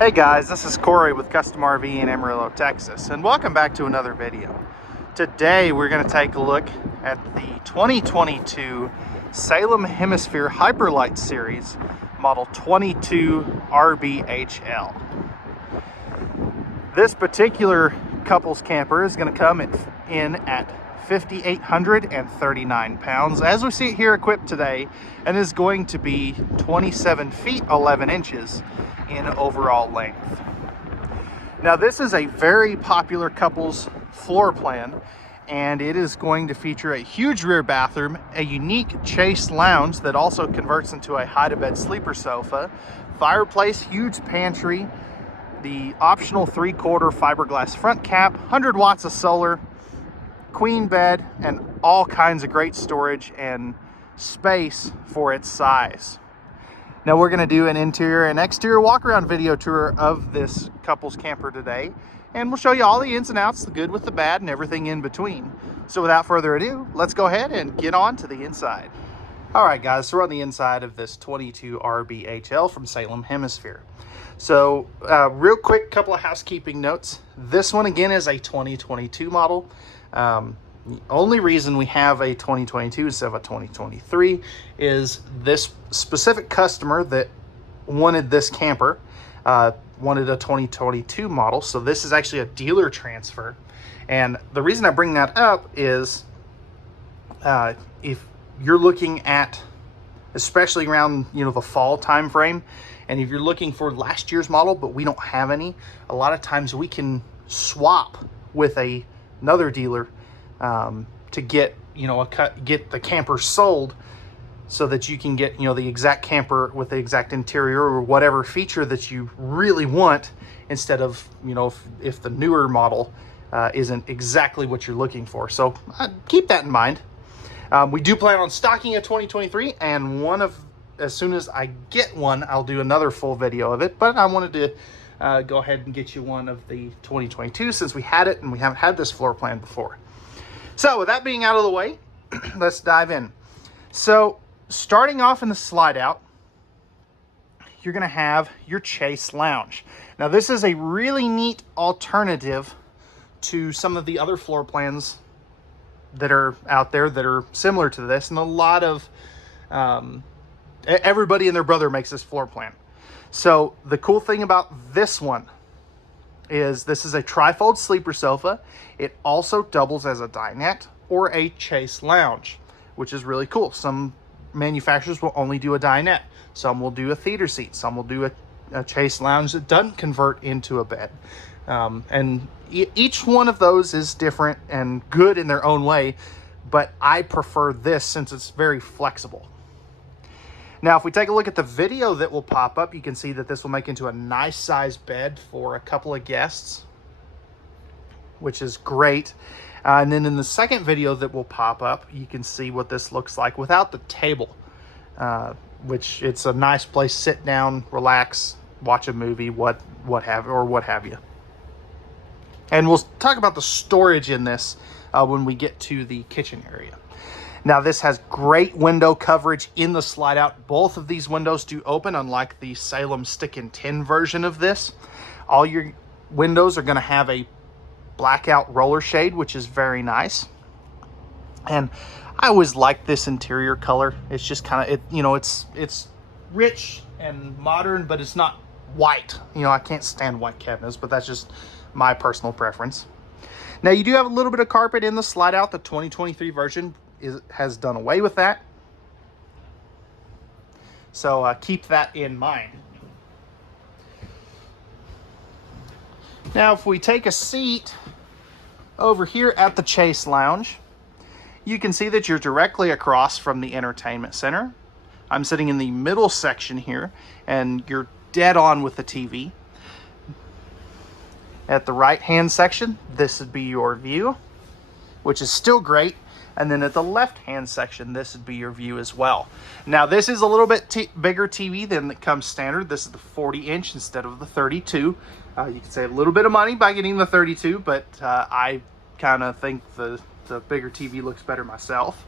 Hey guys, this is Cory with Custom RV in Amarillo, Texas, and welcome back to another video. Today we're going to take a look at the 2022 Salem Hemisphere Hyperlight Series Model 22RBHL. This particular couples camper is going to come in at 5,839 pounds, as we see it here equipped today, and is going to be 27 feet 11 inches in overall length. Now, this is a very popular couples floor plan, and it is going to feature a huge rear bathroom, a unique chase lounge that also converts into a hide-a-bed sleeper sofa, fireplace, huge pantry, the optional 3/4 fiberglass front cap, 100 watts of solar, queen bed, and all kinds of great storage and space for its size. Now we're going to do an interior and exterior walk around video tour of this couples camper today, and we'll show you all the ins and outs, the good with the bad and everything in between. So without further ado, let's go ahead and get on to the inside. All right guys, so we're on the inside of this 22RBHL from Salem Hemisphere. So real quick, couple of housekeeping notes. This one again is a 2022 model. The only reason we have a 2022 instead of a 2023 is this specific customer that wanted this camper wanted a 2022 model. So this is actually a dealer transfer. And the reason I bring that up is if you're looking at, especially around the fall time frame, and if you're looking for last year's model but we don't have any, a lot of times we can swap with another dealer to get get the camper sold, so that you can get the exact camper with the exact interior or whatever feature that you really want, instead of if the newer model isn't exactly what you're looking for. So keep that in mind. We do plan on stocking a 2023, and as soon as I get one, I'll do another full video of it, but I wanted to go ahead and get you one of the 2022 since we had it and we haven't had this floor plan before. So with that being out of the way, let's dive in. So starting off in the slide out, you're going to have your chase lounge. Now this is a really neat alternative to some of the other floor plans that are out there that are similar to this, and a lot of everybody and their brother makes this floor plan. So the cool thing about this one is this is a trifold sleeper sofa. It also doubles as a dinette or a chase lounge, which is really cool. Some manufacturers will only do a dinette. Some will do a theater seat. Some will do a chase lounge that doesn't convert into a bed. And each one of those is different and good in their own way, but I prefer this since it's very flexible. Now, if we take a look at the video that will pop up, you can see that this will make into a nice size bed for a couple of guests, which is great. And then in the second video that will pop up, you can see what this looks like without the table, which it's a nice place, sit down, relax, watch a movie, what have you. And we'll talk about the storage in this when we get to the kitchen area. Now this has great window coverage in the slide out. Both of these windows do open, unlike the Salem stick and tin version of this. All your windows are going to have a blackout roller shade, which is very nice. And I always like this interior color. It's just kind of, it's rich and modern, but it's not white. I can't stand white cabinets, but that's just my personal preference. Now you do have a little bit of carpet in the slide out. The 2023 version has done away with that, so keep that in mind. Now if we take a seat over here at the chase lounge, you can see that you're directly across from the entertainment center. I'm sitting in the middle section here, and you're dead on with the TV. At the right hand section, this would be your view, which is still great. And then at the left-hand section, this would be your view as well. Now, this is a little bit bigger TV than that comes standard. This is the 40-inch instead of the 32. You can save a little bit of money by getting the 32, but I kind of think the bigger TV looks better myself.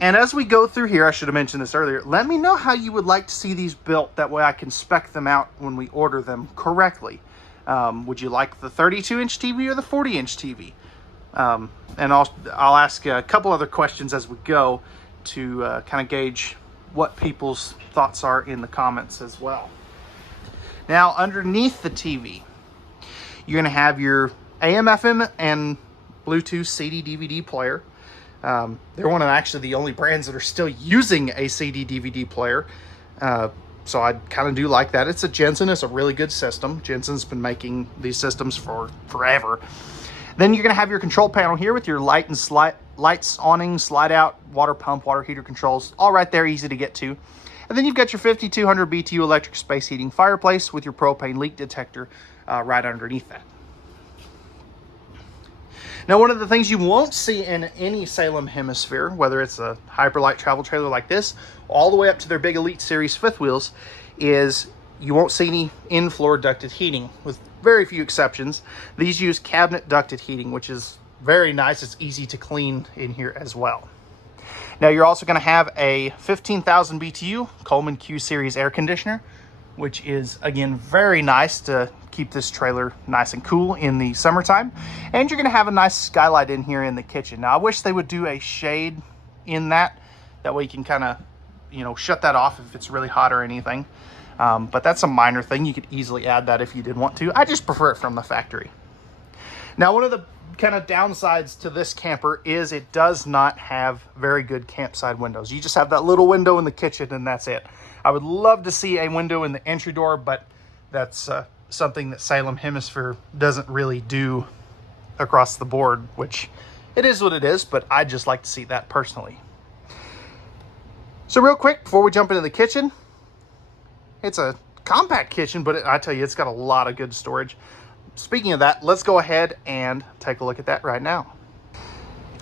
And as we go through here, I should have mentioned this earlier, let me know how you would like to see these built. That way I can spec them out when we order them correctly. Would you like the 32-inch TV or the 40-inch TV? And I'll ask a couple other questions as we go to kind of gauge what people's thoughts are in the comments as well. Now, underneath the TV, you're going to have your AM, FM, and Bluetooth CD DVD player. They're one of actually the only brands that are still using a CD DVD player. So I kind of do like that. It's a Jensen. It's a really good system. Jensen's been making these systems for forever. Then you're going to have your control panel here with your lights, awning, slide out, water pump, water heater controls, all right there, easy to get to. And then you've got your 5200 BTU electric space heating fireplace with your propane leak detector right underneath that. Now, one of the things you won't see in any Salem Hemisphere, whether it's a Hyperlight travel trailer like this, all the way up to their big Elite Series fifth wheels, is you won't see any in-floor ducted heating, with very few exceptions. These use cabinet ducted heating, which is very nice. It's easy to clean in here as well. Now, you're also going to have a 15,000 BTU Coleman Q Series air conditioner, which is, again, very nice to keep this trailer nice and cool in the summertime. And you're going to have a nice skylight in here in the kitchen. Now, I wish they would do a shade in that. That way you can kind of, shut that off if it's really hot or anything. But that's a minor thing. You could easily add that if you did want to. I just prefer it from the factory. Now, one of the kind of downsides to this camper is it does not have very good campside windows. You just have that little window in the kitchen and that's it. I would love to see a window in the entry door, but that's something that Salem Hemisphere doesn't really do across the board, which it is what it is, but I just like to see that personally. So real quick, before we jump into the kitchen, it's a compact kitchen, but I tell you, it's got a lot of good storage. Speaking of that, let's go ahead and take a look at that right now.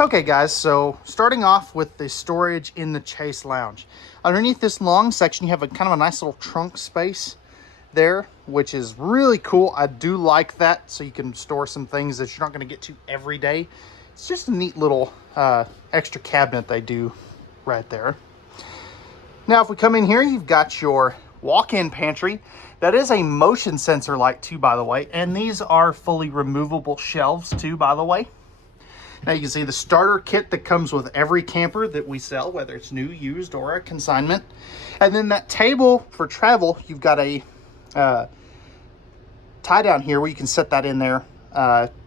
Okay guys, so starting off with the storage in the Chase Lounge. Underneath this long section, you have a kind of a nice little trunk space there, which is really cool. I do like that, so you can store some things that you're not going to get to every day. It's just a neat little extra cabinet they do right there. Now, if we come in here, you've got your walk-in pantry. That is a motion sensor light too, by the way, and these are fully removable shelves too, by the way. Now you can see the starter kit that comes with every camper that we sell, whether it's new, used, or a consignment. And then that table for travel, you've got a tie down here where you can set that in there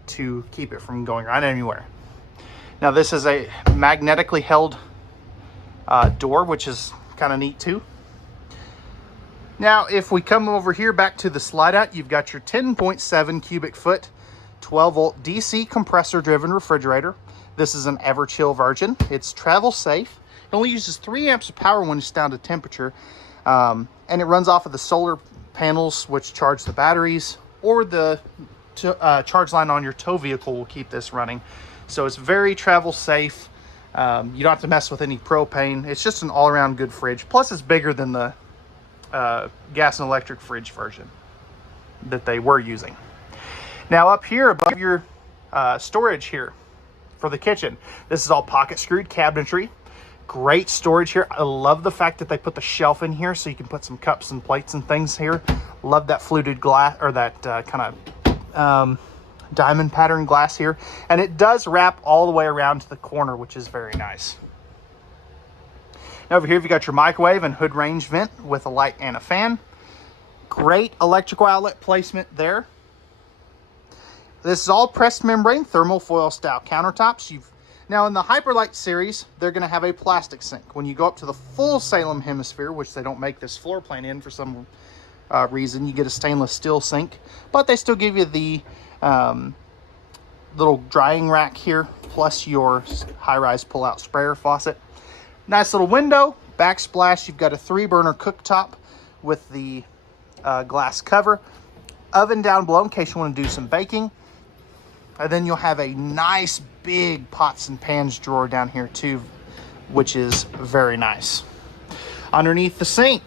to keep it from going right anywhere. Now this is a magnetically held door, which is kind of neat too. Now, if we come over here back to the slide out, you've got your 10.7 cubic foot, 12 volt DC compressor driven refrigerator. This is an Everchill version. It's travel safe. It only uses 3 amps of power when it's down to temperature. And it runs off of the solar panels, which charge the batteries, or the charge line on your tow vehicle will keep this running. So it's very travel safe. You don't have to mess with any propane. It's just an all-around good fridge. Plus, it's bigger than the gas and electric fridge version that they were using. Now up here above your storage here for the kitchen, this is all pocket screwed cabinetry. Great storage here. I love the fact that they put the shelf in here so you can put some cups and plates and things here. Love that fluted glass, or that kind of diamond pattern glass here. And it does wrap all the way around to the corner, which is very nice. Now over here, you've got your microwave and hood range vent with a light and a fan. Great electrical outlet placement there. This is all pressed membrane thermal foil style countertops. Now in the Hyperlight series, they're going to have a plastic sink. When you go up to the full Salem Hemisphere, which they don't make this floor plan in for some reason, you get a stainless steel sink. But they still give you the little drying rack here, plus your high-rise pull-out sprayer faucet. Nice little window, backsplash. You've got a 3-burner cooktop with the glass cover. Oven down below in case you want to do some baking. And then you'll have a nice big pots and pans drawer down here too, which is very nice. Underneath the sink,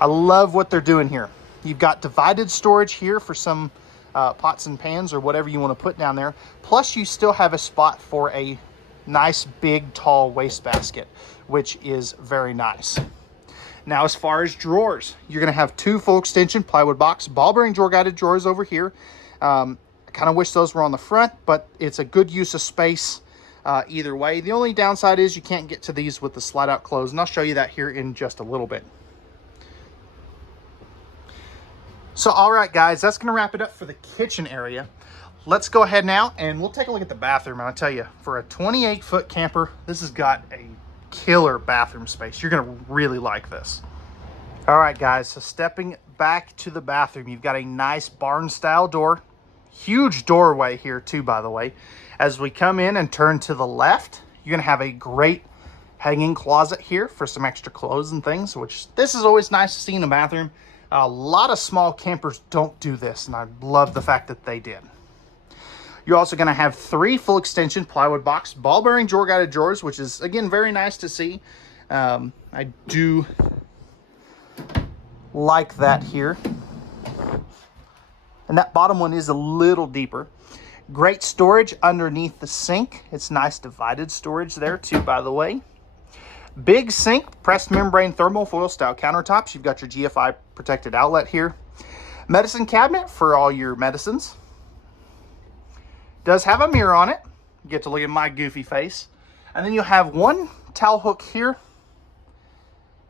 I love what they're doing here. You've got divided storage here for some pots and pans or whatever you want to put down there. Plus you still have a spot for a nice, big, tall wastebasket, which is very nice. Now, as far as drawers, you're going to have 2 full extension plywood box, ball bearing drawer guided drawers over here. I kind of wish those were on the front, but it's a good use of space either way. The only downside is you can't get to these with the slide out close, and I'll show you that here in just a little bit. So, all right, guys, that's going to wrap it up for the kitchen area. Let's go ahead now and we'll take a look at the bathroom. And I'll tell you, for a 28-foot camper, this has got a killer bathroom space. You're going to really like this. All right, guys, so stepping back to the bathroom, you've got a nice barn style door. Huge doorway here too, by the way. As we come in and turn to the left, you're going to have a great hanging closet here for some extra clothes and things, which this is always nice to see in a bathroom. A lot of small campers don't do this, and I love the fact that they did. You're also going to have 3 full extension plywood box, ball bearing drawer guided drawers, which is, again, very nice to see. I do like that here. And that bottom one is a little deeper. Great storage underneath the sink. It's nice divided storage there too, by the way. Big sink, pressed membrane thermal foil style countertops. You've got your GFI protected outlet here. Medicine cabinet for all your medicines. Does have a mirror on it. You get to look at my goofy face. And then you'll have 1 towel hook here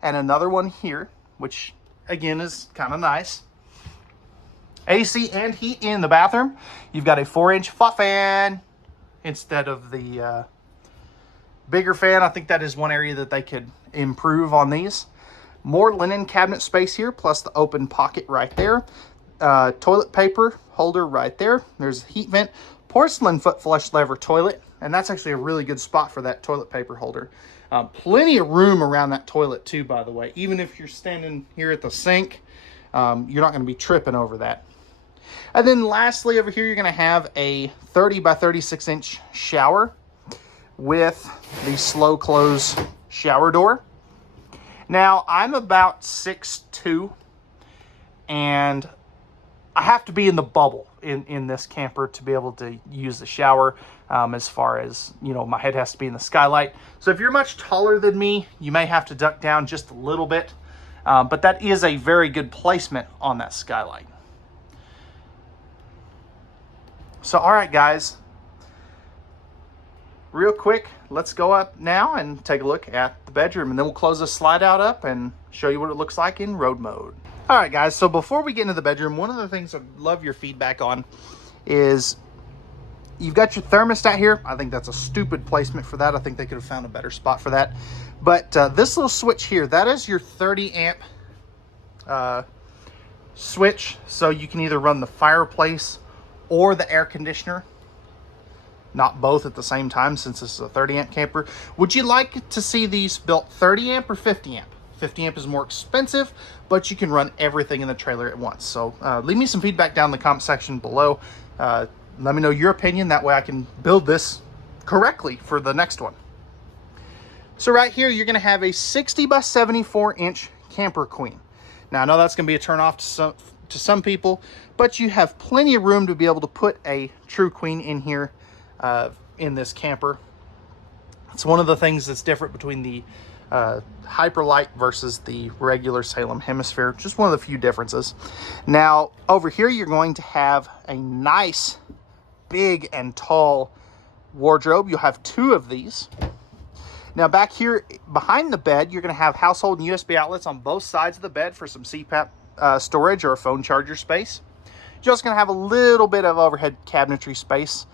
and another one here, which again is kind of nice. AC and heat in the bathroom. You've got a 4-inch flat fan instead of the bigger fan. I think that is one area that they could improve on these. More linen cabinet space here, plus the open pocket right there. Toilet paper holder right there. There's a heat vent. Porcelain foot flush lever toilet, and that's actually a really good spot for that toilet paper holder. Plenty of room around that toilet too, by the way. Even if you're standing here at the sink, you're not going to be tripping over that. And then lastly, over here, you're going to have a 30 by 36 inch shower with the slow close shower door. Now, I'm about 6'2", and I have to be in the bubble in this camper to be able to use the shower. As far as, you know, my head has to be in the skylight. So if you're much taller than me, you may have to duck down just a little bit. But that is a very good placement on that skylight. So, all right, guys. Real quick, let's go up now and take a look at the bedroom, and then we'll close the slide out up and show you what it looks like in road mode. All right, guys, so before we get into the bedroom, one of the things I'd love your feedback on is you've got your thermostat here. I think that's a stupid placement for that. I think they could have found a better spot for that. But this little switch here, that is your 30 amp switch. So you can either run the fireplace or the air conditioner. Not both at the same time, since this is a 30 amp camper. Would you like to see these built 30 amp or 50 amp? 50 amp is more expensive, but you can run everything in the trailer at once. So leave me some feedback down in the comment section below. Let me know your opinion. That way I can build this correctly for the next one. So right here, you're going to have a 60 by 74 inch camper queen. Now, I know that's going to be a turn off to some people, but you have plenty of room to be able to put a true queen in here in this camper. It's one of the things that's different between the Hyperlight versus the regular Salem Hemisphere. Just one of the few differences. Now, over here, you're going to have a nice, big and tall wardrobe. You'll have 2 of these. Now, back here behind the bed, you're going to have household and USB outlets on both sides of the bed for some CPAP storage or a phone charger space. You're just going to have a little bit of overhead cabinetry space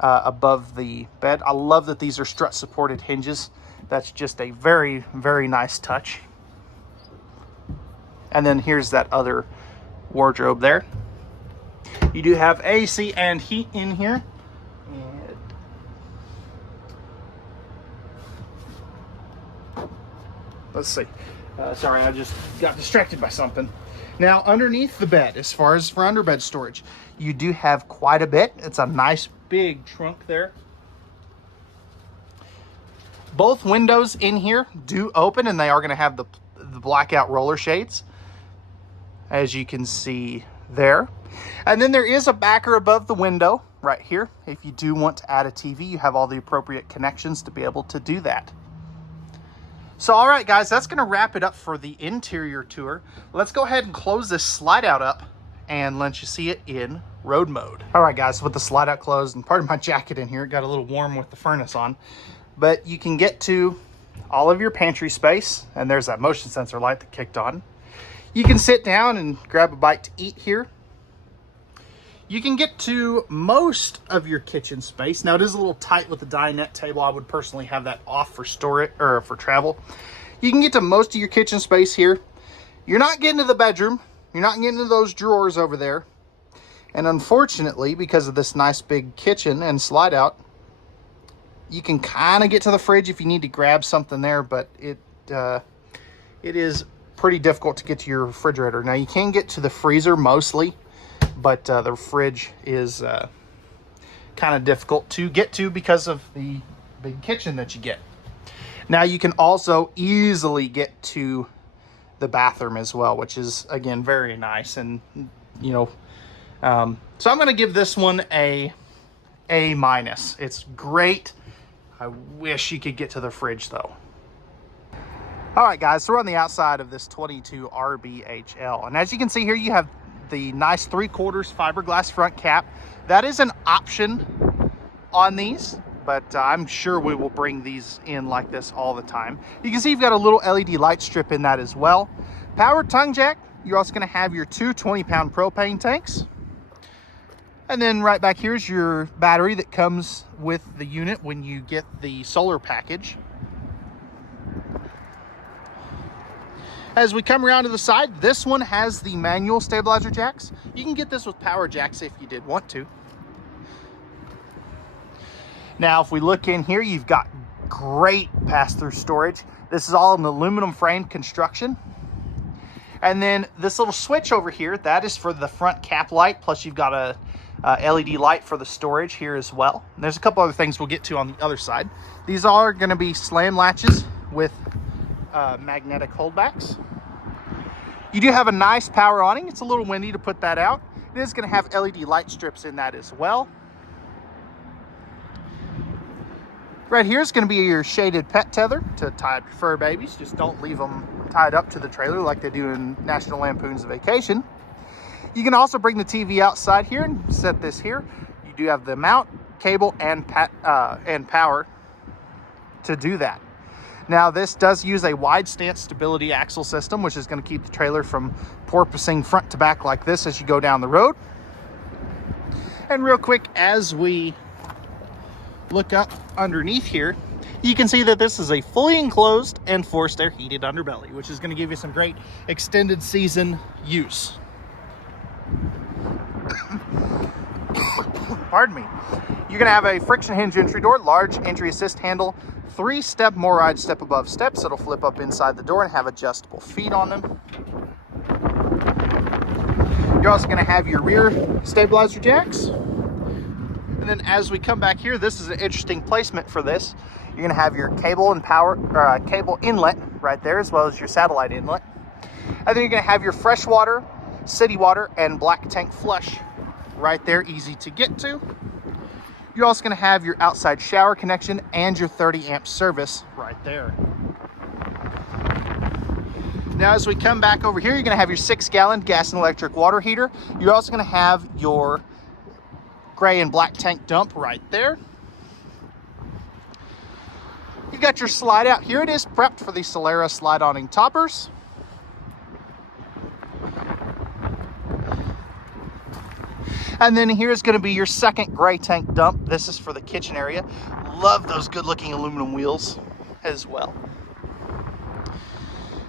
above the bed. I love that these are strut supported hinges. That's just a very, very nice touch. And then here's that other wardrobe there. You do have AC and heat in here. Let's see. Sorry, I just got distracted by something. Now, underneath the bed, as far as for underbed storage, you do have quite a bit. It's a nice big trunk there. Both windows in here do open, and they are going to have the blackout roller shades. As you can see there. And then there is a backer above the window right here. If you do want to add a TV, you have all the appropriate connections to be able to do that. So, all right, guys, that's going to wrap it up for the interior tour. Let's go ahead and close this slide out up and let you see it in road mode. All right, guys, with the slide out closed, and part of my jacket in here, it got a little warm with the furnace on, but you can get to all of your pantry space, and there's that motion sensor light that kicked on. You can sit down and grab a bite to eat here. You can get to most of your kitchen space. Now, it is a little tight with the dinette table. I would personally have that off for storage or for travel. You can get to most of your kitchen space here. You're not getting to the bedroom. You're not getting to those drawers over there. And unfortunately, because of this nice big kitchen and slide out, you can kind of get to the fridge if you need to grab something there, but it is pretty difficult to get to your refrigerator. Now, you can get to the freezer mostly, but the fridge is kind of difficult to get to because of the big kitchen that you get. Now, you can also easily get to the bathroom as well, which is, again, very nice. And, you know, so I'm going to give this one a A-. It's great. I wish you could get to the fridge, though. All right, guys, so we're on the outside of this 22RBHL. And as you can see here, you have the nice 3/4 fiberglass front cap. That is an option on these, but I'm sure we will bring these in like this all the time. You can see you've got a little LED light strip in that as well. Power tongue jack. You're also going to have your two 20-pound propane tanks. And then right back here is your battery that comes with the unit when you get the solar package. As we come around to the side, this one has the manual stabilizer jacks. You can get this with power jacks if you did want to. Now, if we look in here, you've got great pass-through storage. This is all an aluminum frame construction. And then this little switch over here, that is for the front cap light, plus you've got a LED light for the storage here as well. And there's a couple other things we'll get to on the other side. These are going to be slam latches with magnetic holdbacks. You do have a nice power awning. It's a little windy to put that out. It is going to have LED light strips in that as well. Right here is going to be your shaded pet tether to tie up your fur babies. Just don't leave them tied up to the trailer like they do in National Lampoon's Vacation. You can also bring the TV outside here and set this here. You do have the mount, cable, and power to do that. Now, this does use a wide stance stability axle system, which is going to keep the trailer from porpoising front to back like this as you go down the road. And real quick, as we look up underneath here, you can see that this is a fully enclosed and forced air heated underbelly, which is going to give you some great extended season use. Pardon me. You're going to have a friction hinge entry door, large entry assist handle, 3-step MORryde step above steps. It'll flip up inside the door and have adjustable feet on them. You're also going to have your rear stabilizer jacks. And then as we come back here, this is an interesting placement for this. You're going to have your cable and power cable inlet right there, as well as your satellite inlet. And then you're going to have your freshwater, city water, and black tank flush right there, easy to get to. You're also going to have your outside shower connection and your 30-amp service right there. Now, as we come back over here, you're going to have your 6-gallon gas and electric water heater. You're also going to have your gray and black tank dump right there. You've got your slide out. Here it is prepped for the Solera slide awning toppers. And then here's going to be your second gray tank dump. This is for the kitchen area. Love those good looking aluminum wheels as well.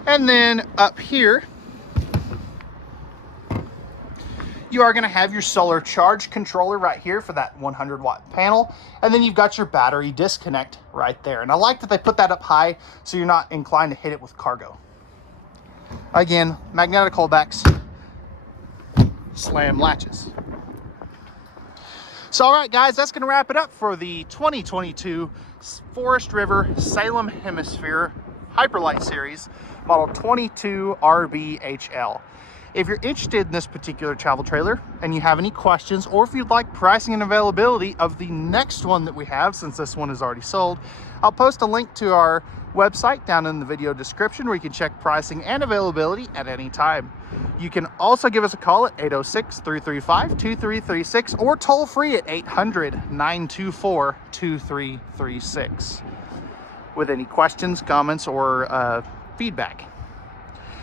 And then up here, you are going to have your solar charge controller right here for that 100-watt panel. And then you've got your battery disconnect right there. And I like that they put that up high so you're not inclined to hit it with cargo. Again, magnetic holdbacks, slam latches. So, all right, guys, that's going to wrap it up for the 2022 Forest River Salem Hemisphere Hyperlight Series, model 22RBHL. If you're interested in this particular travel trailer and you have any questions, or if you'd like pricing and availability of the next one that we have, since this one is already sold, I'll post a link to our website down in the video description where you can check pricing and availability at any time. You can also give us a call at 806-335-2336 or toll free at 800-924-2336 with any questions, comments, or feedback.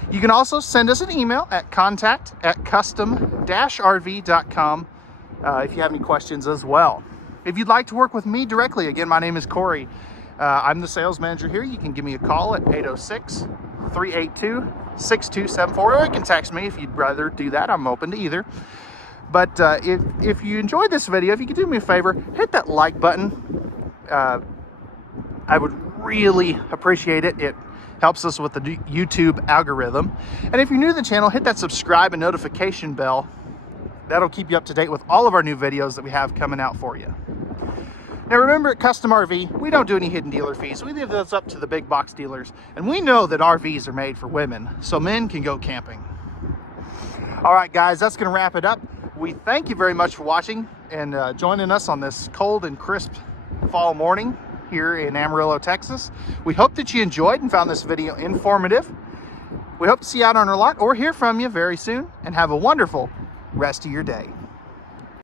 You can also send us an email at contact@custom-rv.com if you have any questions as well. If you'd like to work with me directly, again, my name is Cory. I'm the sales manager here. You can give me a call at 806-382-6274, or you can text me if you'd rather do that. I'm open to either. But if you enjoyed this video, if you could do me a favor, hit that like button. I would really appreciate it. It helps us with the YouTube algorithm. And if you're new to the channel, hit that subscribe and notification bell. That'll keep you up to date with all of our new videos that we have coming out for you. Now remember, at Custom RV, we don't do any hidden dealer fees. We leave those up to the big box dealers. And we know that RVs are made for women, so men can go camping. All right, guys, that's gonna wrap it up. We thank you very much for watching and joining us on this cold and crisp fall morning here in Amarillo, Texas. We hope that you enjoyed and found this video informative. We hope to see you out on our lot or hear from you very soon, and have a wonderful rest of your day.